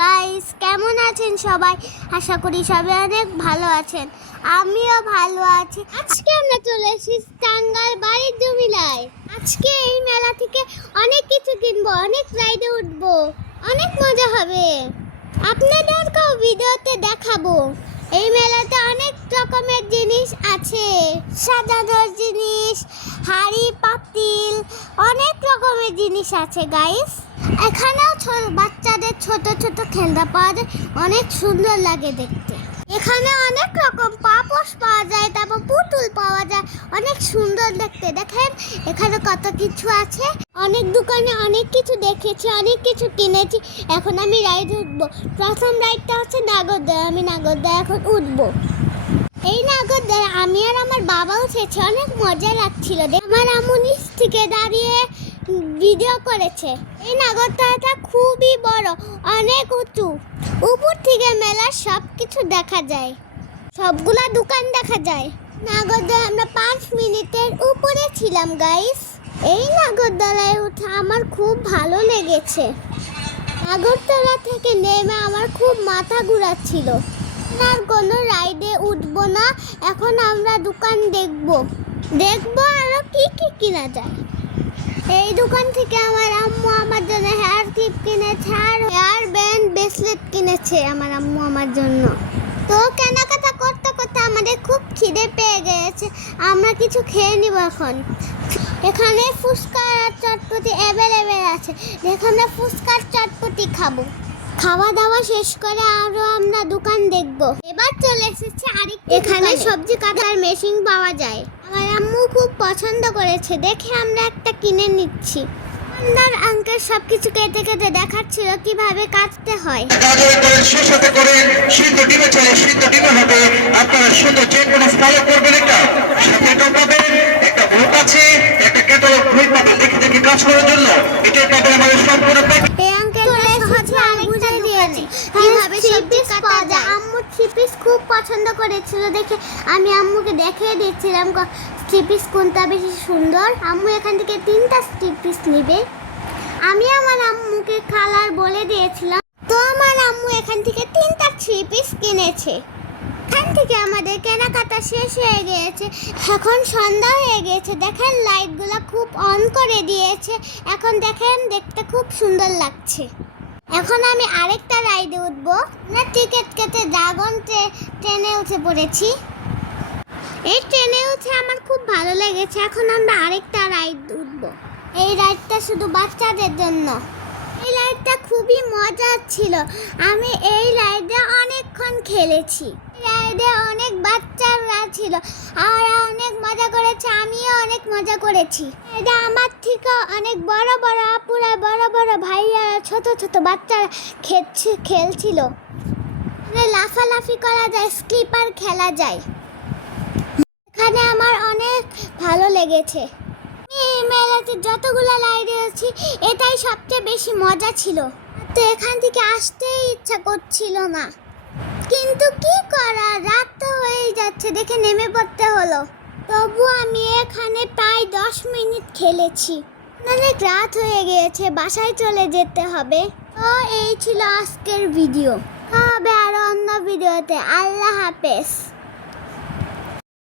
Guys, কেমন আছেন সবাই? আশা করি সবাই অনেক ভালো আছেন। আমিও ভালো আছি। আজকে আমরা চলে এসেছি টাঙ্গাইল বাড়ির জমিলায়। আজকে এই মেলা থেকে অনেক কিছু কিনবো, অনেক রাইডে উঠবো, অনেক মজা হবে। আপনাদেরকেও ভিডিওতে দেখাবো। এই মেলাতে অনেক রকমের জিনিস আছে, সাজানোর জিনিস, হাড়ি পাতিল, অনেক রকমের জিনিস আছে গাইস। এখানেও বাচ্চাদের ছোট ছোট খেলনা পাওয়া যায়, অনেক সুন্দর লাগে দেখতে। এখানে অনেক রকম পাপোশ পাওয়া যায়, তারপর পুতুল পাওয়া যায়, অনেক সুন্দর দেখতে। দেখেন এখানে কত কিছু আছে। অনেক দোকানে অনেক কিছু দেখেছি, অনেক কিছু কিনেছি। এখন আমি রাইড উঠবো। প্রথম রাইডটা হচ্ছে নাগরদোলা। আমি নাগরদোলা এখন উঠবো। এই নাগরদোলা আমি আর আমার বাবা উঠেছে, অনেক মজা লাগছিল। আমার আম্মু নিচ থেকে দাঁড়িয়ে ভিডিও করেছে। এই নাগরদোলাটা খুবই বড়, অনেক উঁচু। উপর থেকে মেলার সব কিছু দেখা যায়, সবগুলা দোকান দেখা যায়। নাগরদোলা আমরা 5 মিনিটের উপরে ছিলাম গাইস। এই নাগরদোলায় উঠে আমার খুব ভালো লেগেছে। নাগরদোলা থেকে নেমে আমার খুব মাথা ঘুরাচ্ছিল। আর কোনো রাইডে উঠবো না, এখন আমরা দোকান দেখবো আরো কি কি কেনা যায়। এই দোকান থেকে আমার আম্মু আমার জন্য হেয়ার ক্লিপ কিনেছে আর হেয়ার ব্যান্ড ব্রেসলেট কিনেছে আমার আম্মু আমার জন্য। তো কেনাকাটা করতে করতে আমাদের খুব খিদে পেয়ে গেছে, আমরা কিছু খেয়ে নিব এখন। এখানে ফুচকা আর চটপটি অ্যাভেলেবেল আছে, এখানে ফুচকার চটপটি খাবো। খাওয়া দাওয়া শেষ করে আরো আমরা দোকান দেখব। এবার চলে এসেছে আরেকটা। এখানে সবজি কাটার মেশিন পাওয়া যায়, আমার আম্মু খুব পছন্দ করেছে, দেখে আমরা একটা কিনে নিচ্ছি। আমার আঙ্কেল সবকিছু কেটে কেটে দেখাচ্ছিল কিভাবে কাটতে হয়। আপনারা সুন্দর যে কোনো ফলো করবেন, একটা পাবেন, একটা গ্রুপ আছে, একটা ক্যাটালগ বই পাবেন দেখে দেখে কাজ করার জন্য। এটাই পাবেন আমাদের সম্পূর্ণ প্যাকেজ। এই আঙ্কেল সহজে বুঝিয়ে দিয়েছে কিভাবে সবজি কাটা যায়। আম্মু থ্রি পিস খুব পছন্দ করেছিল, দেখে আমি আম্মুকে দেখিয়ে দিচ্ছিলাম থ্রি পিস কোনটা বেশি সুন্দর। আম্মু এখান থেকে 3টা থ্রি পিস নেবে। আমি আমার আম্মুকে কালার বলে দিয়েছিলাম, তো আমার আম্মু এখান থেকে 3টা থ্রি পিস কিনেছে। এখান থেকে আমাদের কেনাকাটা শেষ হয়ে গিয়েছে, এখন সন্ধ্যা হয়ে গেছে। দেখেন লাইটগুলো খুব অন করে দিয়েছে, এখন দেখেন দেখতে খুব সুন্দর লাগছে। এখন আমি আরেকটা রাইডে উঠবো। না টিকিট কেটে ড্রাগন ট্রেনে উঠে পড়েছি। এই ট্রেনে উঠে আমার খুব ভালো লেগেছে। এখন আমরা আরেকটা রাইড উঠবো। এই রাইডটা শুধু বাচ্চাদের জন্য। এই রাইডটা খুবই মজার ছিল, আমি এই রাইডে অনেকক্ষণ খেলেছি। রাইডে অনেক বাচ্চারা ছিল আর অনেক মজা করেছে, আমিও অনেক মজা করেছি। এটা আমার থেকে অনেক বড় বড় আপুরা, বড় বড় ভাইয়া, ছোট ছোট বাচ্চারা খেলছিল। লাফালাফি করা যায়, স্কিপার খেলা যায়। এখানে আমার অনেক ভালো লেগেছে। এই মেলাতে যতগুলো রাইডে আছি, এটাই সবচেয়ে বেশি মজা ছিল। তো এখান থেকে আসতেই ইচ্ছা করছিল না, কিন্তু কি করা, রাত তো হয়েই যাচ্ছে দেখে নেমে পড়তে হলো। তবু আমি এখানে প্রায় 10 মিনিট খেলেছি। অনেক রাত হয়ে গিয়েছে, বাসায় চলে যেতে হবে। তো এই ছিল আজকের ভিডিও। হবে আরো অন্য ভিডিওতে। আল্লাহ হাফেজ।